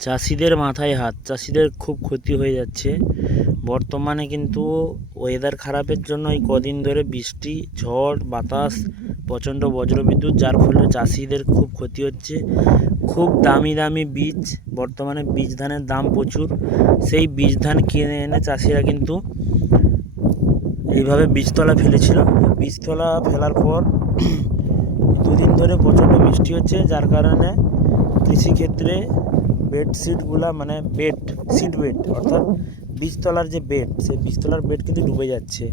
চাষিদের মাথায় হাত, চাষিদের খুব ক্ষতি হয়ে যাচ্ছে বর্তমানে। কিন্তু ওয়েদার খারাপের জন্য এই কদিন ধরে বৃষ্টি, ঝড়, বাতাস, প্রচণ্ড বজ্রবিদ্যুৎ, যার ফলে চাষিদের খুব ক্ষতি হচ্ছে। খুব দামি দামি বীজ, বর্তমানে বীজ ধানের দাম প্রচুর। সেই বীজ ধান কিনে এনে চাষিরা কিন্তু এইভাবে বীজতলা ফেলেছিল। বীজতলা ফেলার পর দুদিন ধরে প্রচণ্ড বৃষ্টি হচ্ছে, যার কারণে কৃষিক্ষেত্রে বেডশিটগুলা মানে বেড অর্থাৎ বীজতলার যে বেড, সেই বীজতলার বেড কিন্তু ডুবে যাচ্ছে।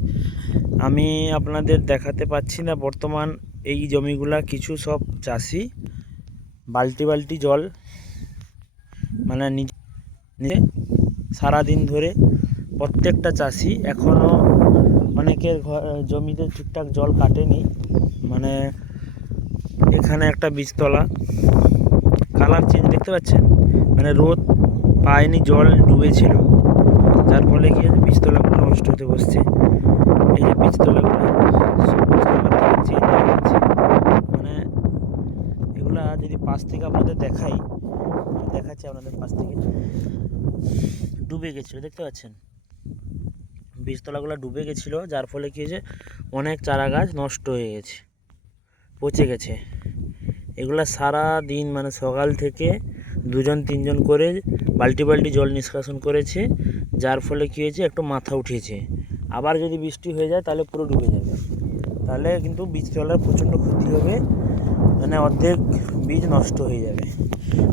আমি আপনাদের দেখাতে পাচ্ছি না বর্তমান এই জমিগুলা। কিছু সব চাষি বালতি বালতি জল মানে নিজে সারাদিন ধরে, প্রত্যেকটা চাষি এখনও অনেকের জমিতে ঠিকঠাক জল কাটেনি। মানে এখানে একটা বীজতলা কালার চেঞ্জ দেখতে পাচ্ছেন, মানে রোদ পায়নি, জল ডুবেছিল, যার ফলে কি আছে বীজতলাগুলো নষ্ট হতে বসছে। এই যে বীজতলাগুলো সবুজ কালার থেকে চেঞ্জ হয়ে যাচ্ছে। মানে এগুলা যদি পাশ থেকে আপনাদের দেখাচ্ছি আপনাদের পাশ থেকে ডুবে গেছিলো, দেখতে পাচ্ছেন বীজতলাগুলো ডুবে গেছিলো, যার ফলে কি হয়েছে অনেক চারা গাছ নষ্ট হয়ে গেছে, পচে গেছে। এগুলা সারা দিন মানে সকাল থেকে 2-3 জন করে বালতি বালতি জল নিষ্কাশন করেছে, যার ফলে কী হয়েছে একটু মাথা উঠেছে। আবার যদি বৃষ্টি হয়ে যায় তাহলে পুরো ডুবে যাবে, তাহলে কিন্তু বীজতলার প্রচণ্ড ক্ষতি হবে, মানে অর্ধেক বীজ নষ্ট হয়ে যাবে।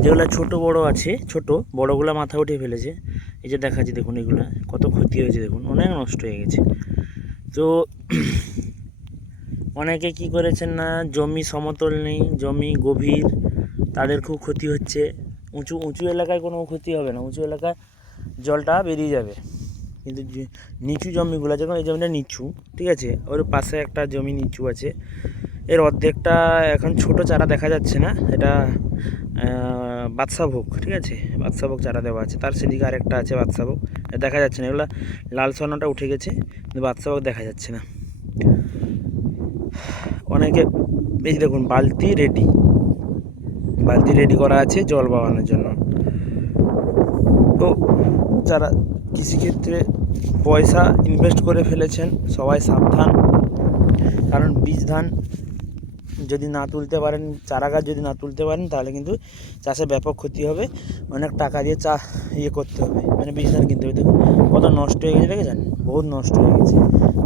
যেগুলো ছোটো বড়ো আছে, বড়োগুলো মাথা উঠিয়ে ফেলেছে। এই যে দেখাচ্ছি দেখুন, এগুলো কত ক্ষতি হয়েছে দেখুন, অনেক নষ্ট হয়ে গেছে। তো অনেকে কি করেছেন না, জমি সমতল নেই, জমি গভীর, তাদের খুব ক্ষতি হচ্ছে। উঁচু এলাকায় কোনো ক্ষতি হবে না, উঁচু এলাকায় জলটা বেরিয়ে যাবে। কিন্তু নিচু জমিগুলো, যখন এই জমিটা নিচু, ঠিক আছে, ওর পাশে একটা জমি নিচু আছে, এর অর্ধেকটা এখন ছোট চারা দেখা যাচ্ছে না। এটা বাদশাভোগ, ঠিক আছে, বাদশাভোগ চারা দেওয়া আছে। তার সেদিকে আরেকটা আছে বাদশাভোগ, দেখা যাচ্ছে না। এগুলো লাল সোনাটা উঠে গেছে, কিন্তু বাদশাভোগ দেখা যাচ্ছে না। অনেকে এই দেখুন বালতি রেডি করা আছে জল বাওয়ানোর জন্য। তো যারা কৃষিক্ষেত্রে পয়সা ইনভেস্ট করে ফেলেছেন সবাই সাবধান, কারণ বীজ ধান যদি না তুলতে পারেন, চারা গাছ যদি না তুলতে পারেন, তাহলে কিন্তু চাষে ব্যাপক ক্ষতি হবে। অনেক টাকা দিয়ে করতে হবে, মানে বীজ ধান কিনতে হবে। দেখুন কত নষ্ট হয়ে গেছে, দেখেছেন, বহুত নষ্ট হয়ে গেছে,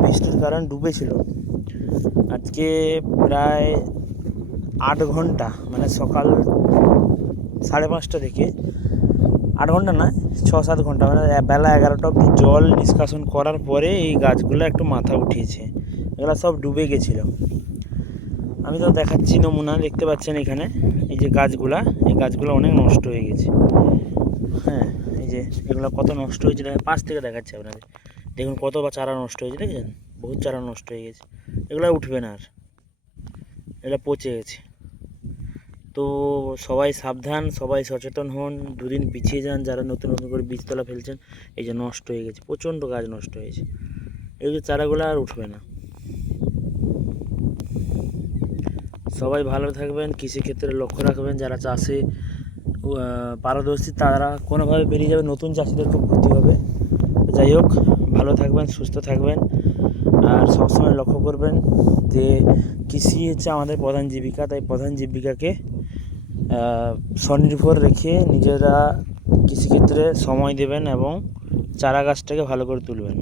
বৃষ্টির কারণ ডুবেছিল। আজকে প্রায় 8 ঘন্টা, মানে সকাল 5:30 থেকে 8 ঘন্টা না, 6-7 ঘন্টা, মানে বেলা 11টা অবধি জল নিষ্কাশন করার পরে এই গাছগুলো একটু মাথা উঠিয়েছে। এগুলো সব ডুবে গেছিলো। আমি তো দেখাচ্ছি নমুনা, দেখতে পাচ্ছেন এখানে এই যে এই গাছগুলো অনেক নষ্ট হয়ে গেছে। হ্যাঁ, এই যে এগুলো কত নষ্ট হয়েছে, পাশ থেকে দেখাচ্ছি আপনাদের। দেখুন কত চারা নষ্ট হয়েছে, দেখেছেন, বহুত চারা নষ্ট হয়ে গেছে। এগুলো উঠবে না আর, এগুলো পচে গেছে। তো সবাই সাবধান, সবাই সচেতন হন, দুদিন পিছিয়ে যান যারা নতুন করে বীজতলা ফেলছেন। এই যে নষ্ট হয়ে গেছে, প্রচণ্ড গাছ নষ্ট হয়েছে, এই যে চারাগুলো আর উঠবে না। সবাই ভালো থাকবেন, কৃষিক্ষেত্রে লক্ষ্য রাখবেন, যারা চাষে পারদর্শী তারা কোনোভাবে বেরিয়ে যাবে, নতুন চাষিদের খুব ক্ষতি হবে। যাই হোক, ভালো থাকবেন, সুস্থ থাকবেন, আর সবসময় লক্ষ্য করবেন যে কৃষি হচ্ছে আমাদের প্রধান জীবিকা। তাই প্রধান জীবিকাকে স্বনির্ভর রেখে নিজেরা কৃষিক্ষেত্রে সময় দেবেন এবং চারা গাছটাকে ভালো করে তুলবেন।